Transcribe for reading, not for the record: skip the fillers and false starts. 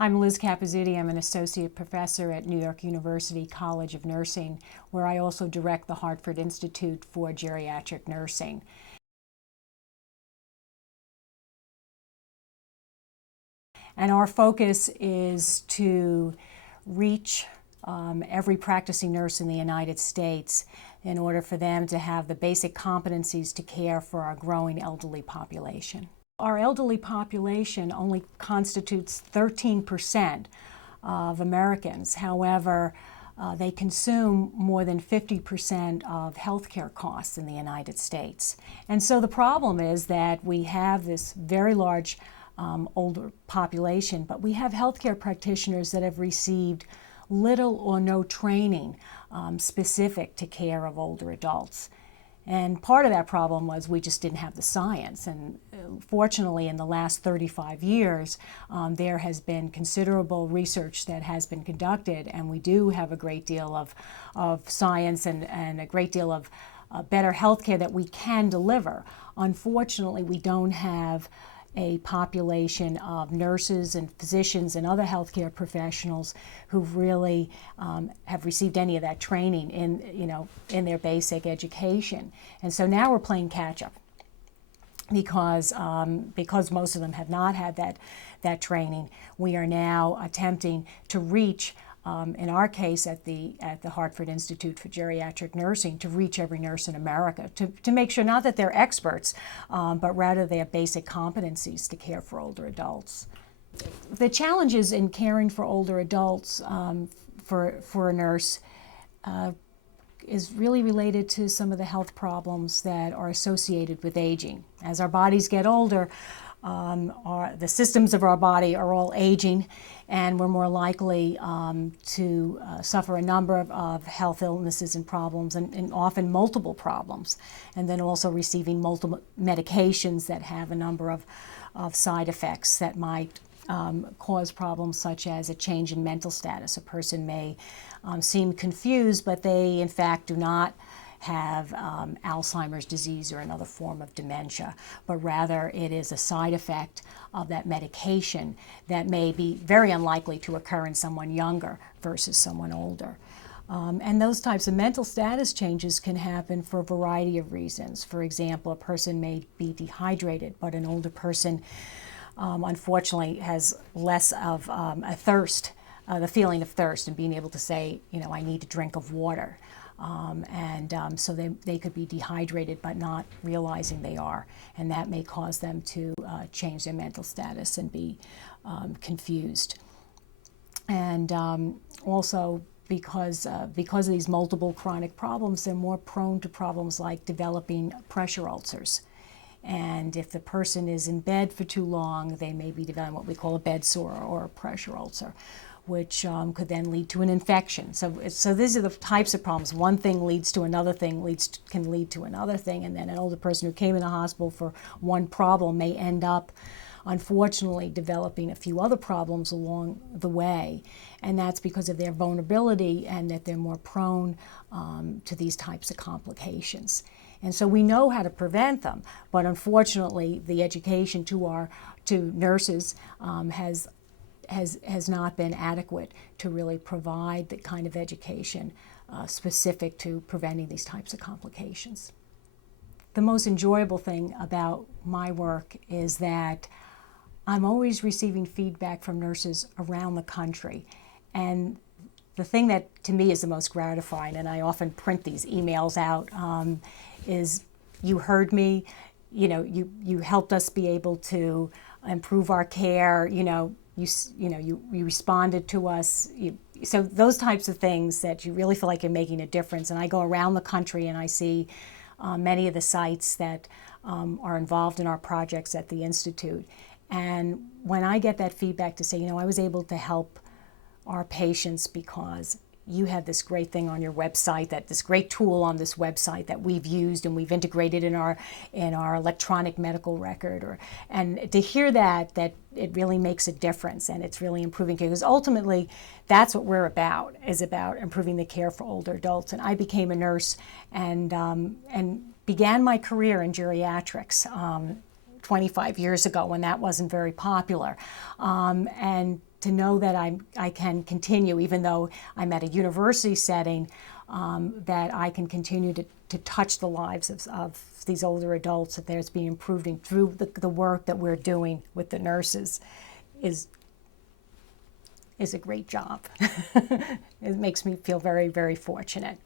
I'm Liz Capezuti. I'm an associate professor at New York University College of Nursing, where I also direct the Hartford Institute for Geriatric Nursing. And our focus is to reach every practicing nurse in the United States in order for them to have the basic competencies to care for our growing elderly population. Our elderly population only constitutes 13% of Americans. However, they consume more than 50% of healthcare costs in the United States. And so the problem is that we have this very large older population, but we have healthcare practitioners that have received little or no training specific to care of older adults. And part of that problem was we just didn't have the science. And fortunately, in the last 35 years, there has been considerable research that has been conducted, and we do have a great deal of science and a great deal of better healthcare that we can deliver. Unfortunately, we don't have a population of nurses and physicians and other healthcare professionals who really have received any of that training in their basic education. And so now we're playing catch up because most of them have not had that training. We are now attempting to reach, in our case at the Hartford Institute for Geriatric Nursing, to reach every nurse in America, to make sure not that they're experts, but rather they have basic competencies to care for older adults. The challenges in caring for older adults for a nurse is really related to some of the health problems that are associated with aging. As our bodies get older, the systems of our body are all aging, and we're more likely to suffer a number of health illnesses and problems, and often multiple problems, and then also receiving multiple medications that have a number of side effects that might cause problems such as a change in mental status. A person may seem confused, but they in fact do not have Alzheimer's disease or another form of dementia, but rather it is a side effect of that medication that may be very unlikely to occur in someone younger versus someone older. And those types of mental status changes can happen for a variety of reasons. For example, a person may be dehydrated, but an older person unfortunately has less of a thirst, the feeling of thirst, and being able to say, I need a drink of water. So they could be dehydrated but not realizing they are, and that may cause them to change their mental status and be confused. And also because of these multiple chronic problems, they're more prone to problems like developing pressure ulcers. And if the person is in bed for too long, they may be developing what we call a bed sore or a pressure ulcer, which could then lead to an infection. So these are the types of problems. One thing leads to another thing, can lead to another thing, and then an older person who came in the hospital for one problem may end up, unfortunately, developing a few other problems along the way. And that's because of their vulnerability and that they're more prone to these types of complications. And so we know how to prevent them, but unfortunately, the education to nurses has not been adequate to really provide the kind of education specific to preventing these types of complications. The most enjoyable thing about my work is that I'm always receiving feedback from nurses around the country. And the thing that to me is the most gratifying, and I often print these emails out, is you heard me, you helped us be able to improve our care, you responded to us. So those types of things that you really feel like you're making a difference. And I go around the country and I see many of the sites that are involved in our projects at the Institute. And when I get that feedback to say, I was able to help our patients because you have this great thing on your website, this great tool on this website that we've used and we've integrated in our electronic medical record, and to hear that it really makes a difference and it's really improving care, because ultimately that's what we're about, is about improving the care for older adults. And I became a nurse and began my career in geriatrics 25 years ago when that wasn't very popular, and to know that I can continue, even though I'm at a university setting, that I can continue to touch the lives of these older adults, that there's being improved through the work that we're doing with the nurses is a great job. It makes me feel very, very fortunate.